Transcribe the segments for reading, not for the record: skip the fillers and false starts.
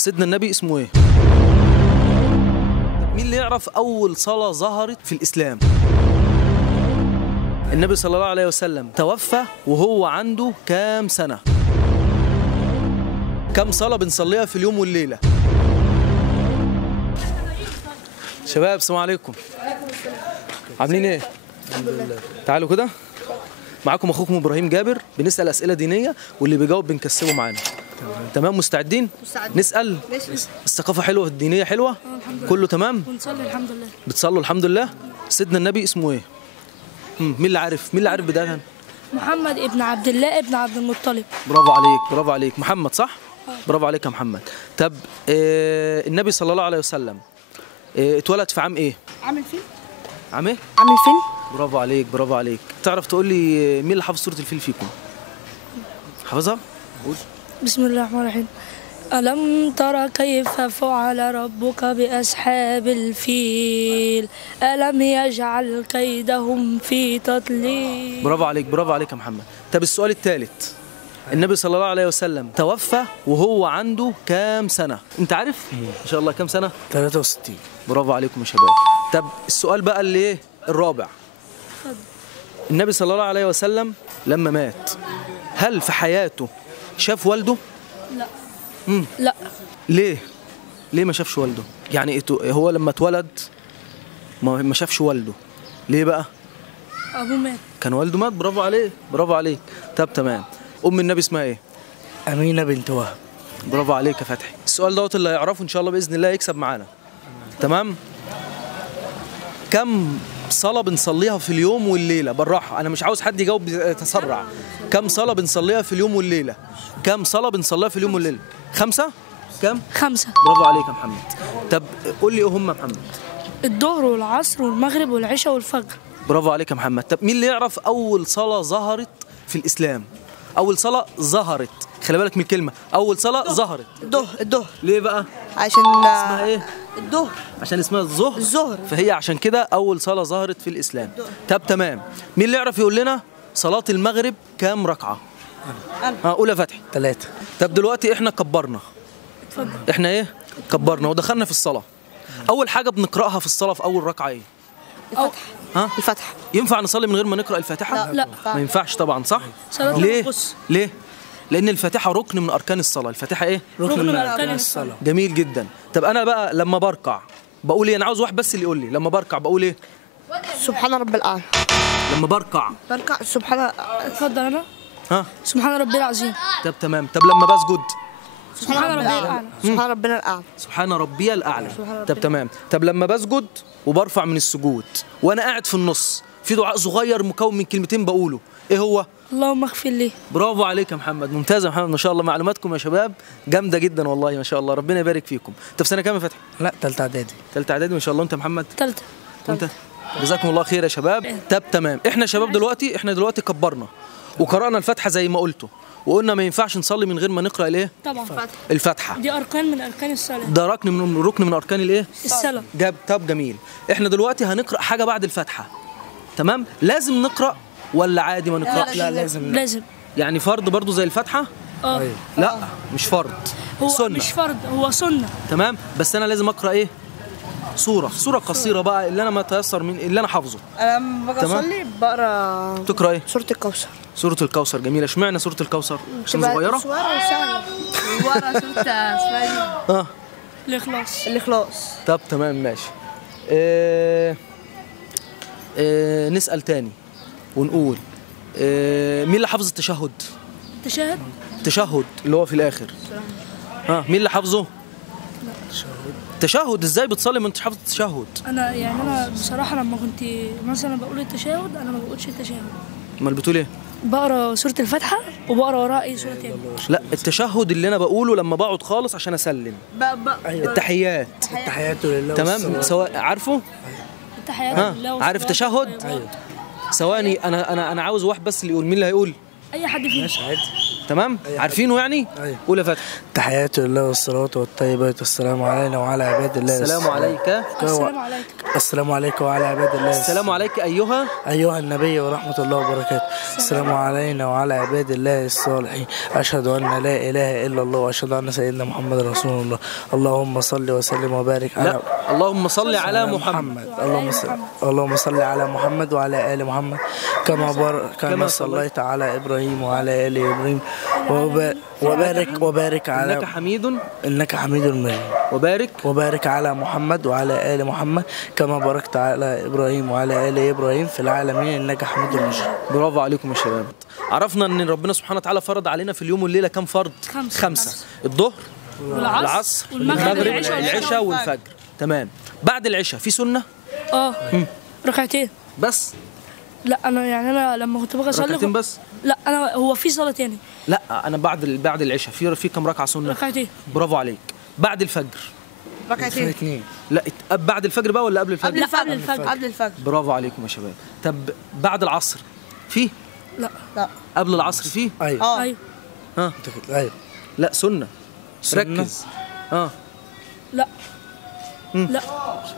سيدنا النبي اسمه ايه؟ مين اللي يعرف اول صلاة ظهرت في الاسلام؟ النبي صلى الله عليه وسلم توفى وهو عنده كام سنة؟ كم صلاة بنصليها في اليوم والليلة؟ شباب السلام عليكم. عاملين ايه؟ الحمد لله. تعالوا كده. معاكم اخوكم ابراهيم جابر، بنسال اسئله دينيه واللي بيجاوب بنكسبه معانا. تمام مستعدين؟ نسال. الثقافه حلوه، الدينيه حلوه، كله تمام. بنصلي الحمد لله. بتصلوا الحمد لله. سيدنا النبي اسمه ايه؟ مين اللي عارف؟ مين اللي عارف بدايه؟ محمد ابن عبد الله ابن عبد المطلب. برافو عليك برافو عليك. محمد صح؟ برافو عليك يا محمد. طب النبي صلى الله عليه وسلم اتولد في عام ايه؟ عام الفيل. عام ايه؟ عام الفيل. برافو عليك برافو عليك. تعرف تقول لي مين اللي حافظ سورة الفيل فيكم؟ حافظها؟ قول. بسم الله الرحمن الرحيم. ألم تر كيف فعل ربك بأصحاب الفيل ألم يجعل كيدهم في تضليل. برافو عليك برافو عليك يا محمد. طب السؤال الثالث، النبي صلى الله عليه وسلم توفى وهو عنده كام سنة؟ أنت عارف؟ إن شاء الله كام سنة؟ 63. برافو عليكم يا شباب. طب السؤال بقى اللي إيه؟ الرابع. النبي صلى الله عليه وسلم لما مات هل في حياته شاف والده؟ لا. لا. ليه؟ ليه ما شافش والده؟ يعني هو لما اتولد ما شافش والده. ليه بقى؟ أبوه مات. كان والده مات. برافو عليك برافو عليك. طب تمام. أم النبي اسمها إيه؟ أمينة بنت وهب. برافو عليك يا فتحي. السؤال دوت اللي هيعرفه إن شاء الله بإذن الله يكسب معانا. تمام؟ كم صلاة بنصليها في اليوم والليلة؟ بالراحة، أنا مش عاوز حد يجاوب يتسرع. كم صلاة بنصليها في اليوم والليلة؟ كم صلاة بنصليها في اليوم والليلة؟ 5؟ كم؟ 5. برافو عليك يا محمد. طب قول لي إيه هم محمد؟ الظهر والعصر والمغرب والعشاء والفجر. برافو عليك يا محمد. طب مين اللي يعرف أول صلاة ظهرت في الإسلام؟ أول صلاة ظهرت، خلي بالك من الكلمة، أول صلاة ظهرت. الظهر. ليه بقى؟ عشان اسمها إيه؟ الظهر. عشان اسمها الظهر. فهي عشان كده أول صلاة ظهرت في الإسلام. طب تمام. مين اللي يعرف يقول لنا صلاة المغرب كام ركعة؟ قول يا فتحي. 3. طب دلوقتي إحنا كبرنا. إحنا إيه؟ كبرنا ودخلنا في الصلاة. أول حاجة بنقرأها في الصلاة في أول ركعة إيه؟ الفتحة. الفتحة. ينفع نصلي من غير ما نقرأ الفاتحة؟ لا. ما ينفعش طبعا صح؟ ليه؟ ليه؟ لأن الفاتحة ركن من أركان الصلاة. الفاتحة إيه؟ ركن من أركان الصلاة. جميل جدا. طب أنا بقى لما بركع بقول إيه؟ أنا عاوز واحد بس اللي يقول لي لما بركع بقول إيه؟ سبحان رب الأعلى. لما بركع سبحان. اتفضل أنا. سبحان ربي العظيم. طب تمام. طب لما بسجد؟ سبحان ربي الأعلى. سبحان ربنا الأعلى. سبحان ربي الأعلى. طب تمام. طب لما بسجد وبرفع من السجود وأنا قاعد في النص في دعاء صغير مكون من كلمتين بقوله، إيه هو؟ اللهم اغفر لي. برافو عليك يا محمد. ممتاز يا محمد ما شاء الله. معلوماتكم يا شباب جامده جدا والله ما شاء الله. ربنا يبارك فيكم. طب سنه كام يا فتحي؟ لا، 3 إعدادي. 3 اعدادي ما شاء الله. انت يا محمد؟ 3. وانت؟ جزاكم الله خير يا شباب. طب تمام. احنا شباب دلوقتي كبرنا وقرانا الفاتحه زي ما قلتوا وقلنا ما ينفعش نصلي من غير ما نقرا الايه؟ طبعا. الفاتحه. دي أركان من أركان الصلاة. ده ركن من اركان الايه؟ الصلاة. طب جميل. احنا دلوقتي هنقرا حاجه بعد الفاتحه. تمام؟ لازم نقرا ولا عادي ما نقراش؟ لا لازم. يعني فرض برضو زي الفاتحه؟ لا مش فرض. هو سنة. مش فرض، هو سنة. تمام. بس انا لازم اقرا ايه؟ سوره قصيره بقى اللي انا ما تيسر من اللي انا حافظه. أنا لما باجي أصلي بقرا. تقرا ايه؟ سورة الكوثر. سوره الكوثر جميله. اشمعنى سوره الكوثر؟ عشان صغيره؟ صغيرة وسهلة. ورا سورة اسمها الإخلاص. طب تمام ماشي. نسال تاني ونقول مين اللي حافظ التشهد؟ التشهد اللي هو في الاخر. مين اللي حافظه؟ التشهد ازاي بتصلي ما انتش حافظ التشهد؟ انا بصراحه لما كنت مثلا بقول التشهد انا ما بقولش التشهد. امال بتقول ايه؟ بقرا سوره الفاتحه وبقرا وراها اي سوره تاني. لا التشهد اللي انا بقوله لما بقعد خالص عشان اسلم. التحيات لله. تمام. سواء عارفه؟ التحيات لله. عارف تشهد؟ ثواني. انا عاوز واحد بس اللي يقول. مين اللي هيقول؟ اي حد فينا. تمام؟ عارفينه يعني؟ أيوة. قول يا فتحي. تحيات لله والصلوات والطيبات والسلام علينا وعلى عباد الله السلام عليك. السلام عليكم. السلام عليكم وعلى عباد الله السلام عليك أيها أيها النبي ورحمة الله وبركاته. السلام علينا وعلى عباد الله الصالحين. أشهد أن لا إله إلا الله وأشهد أن سيدنا محمد رسول الله. اللهم صل وسلم وبارك على لا، اللهم صل على محمد. اللهم صل على محمد وعلى آل محمد كما صليت على إبراهيم وعلى آل إبراهيم وبارك على إنك حميد مجيد. وبارك على محمد وعلى آل محمد كما باركت على إبراهيم وعلى آل إبراهيم في العالمين إنك حميد مجيد. برافو عليكم يا شباب. عرفنا ان ربنا سبحانه وتعالى فرض علينا في اليوم والليله كام فرض؟ 5. الظهر والعصر والمغرب العشاء والفجر. تمام. بعد العشاء في سنه؟ ركعتين بس. لا انا لما كنت باجي اصلي ركعتين بس؟ لا انا هو في صلاه تاني. لا انا بعد العشاء في كام ركعه سنه؟ ركعتين. برافو عليك. بعد الفجر ركعتين. لا بعد الفجر بقى ولا قبل الفجر؟ لا قبل الفجر. برافو عليكم يا شباب. طب بعد العصر في؟ لا. قبل العصر في؟ أيوه. ايوه. ها أيوه. لا سنه. ركز.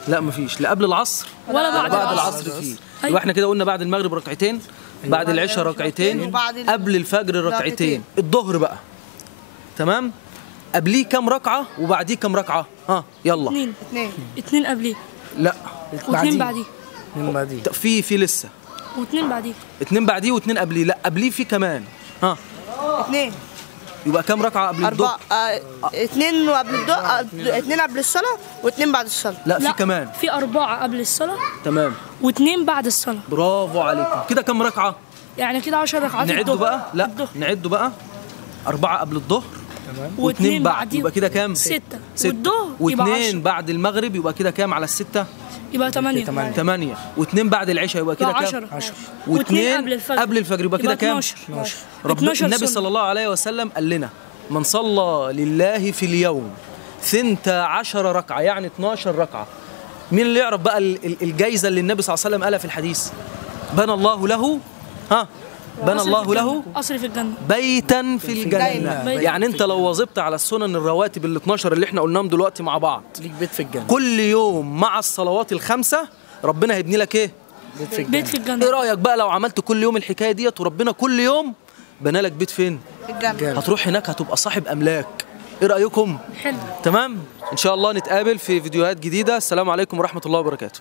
لا مفيش. لا قبل العصر ولا بعد العصر فيه. يبقى احنا كده قلنا بعد المغرب ركعتين، بعد العشاء ركعتين، قبل الفجر ركعتين. الظهر بقى تمام؟ قبليه كام ركعه وبعديه كام ركعه؟ يلا. 2 قبليه. لا واثنين بعديه. في لسه. واثنين بعديه. 2 بعديه و2 قبليه. لا قبليه في كمان. 2. يبقى كام ركعه قبل الظهر؟ 2 قبل الظهر، 2 قبل الصلاه و2 بعد الصلاه. لا في كمان. في 4 قبل الصلاه. تمام. و2 بعد الصلاه. برافو عليكم. كده كام ركعه؟ يعني كده 10 ركعات. نعدوا بقى. لا نعدوا بقى. 4 قبل الظهر و2 بعد، يبقى كده كام؟ 6. والظهر و2 بعد المغرب، يبقى كده كام على ال6؟ يبقى 8. 8 و2 بعد العشاء يبقى كده كام؟ 10. و2 قبل الفجر يبقى كده كام؟ 12. النبي صلى الله عليه وسلم قال لنا من صلى لله في اليوم 12 ركعة يعني 12 ركعة. مين اللي يعرف بقى الجايزة اللي النبي صلى الله عليه وسلم قالها في الحديث؟ بنى الله له بنى الله له قصر في الجنة، بيتا في الجنة. يعني انت لو واظبت على السنن الرواتب ال 12 اللي احنا قلناهم دلوقتي مع بعض، ليك بيت في الجنة كل يوم مع الصلوات ال5 ربنا هيبني لك ايه؟ بيت في الجنة. ايه رأيك بقى لو عملت كل يوم الحكاية ديت وربنا كل يوم بنى لك بيت فين؟ في الجنة. هتروح هناك هتبقى صاحب املاك. ايه رأيكم؟ حلو. تمام؟ ان شاء الله نتقابل في فيديوهات جديدة. السلام عليكم ورحمة الله وبركاته.